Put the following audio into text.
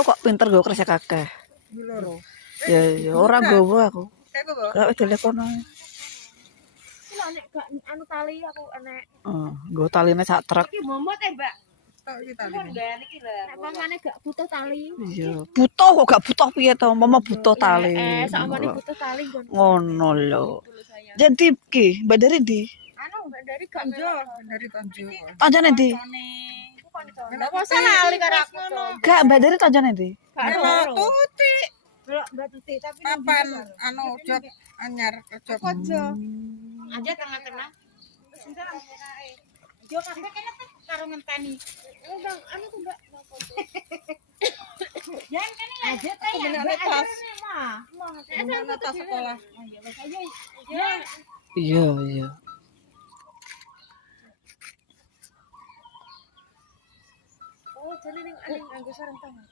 kok pinter gue kerja kakek. Loro. Ya ora gowo aku. Kayak apa? Gak telepon ae. Lah nek gak anu tali aku enek. Nggo taline sak truk. Iki momot mbak. Tak kita Niki lho. Nek pamane gak butuh tali. Iya, butuh kok gak butuh piye to? Mama butuh tali. Sakmene butuh tali nggon. Ngono lho. Jadi ki, Mbak Dari ndi? Anu mbak dari gak dari Tanjung. Tanjane ndi? Lah kok lali karo aku ngono. Gak, Mbak Dari tanjane ndi? Gak ero. Tuti. Mbak Tuti tapi Papan anu job anyar kerja. aja. Aja tengah-tengah. Yo kabeh kene karo ngenteni. Undang anu tuh Mbak. Jangan kene aja kayak Bener tas. Mah. Tas sekolah. Iya, iya. Oh, jadi ning anggo sareng tangan.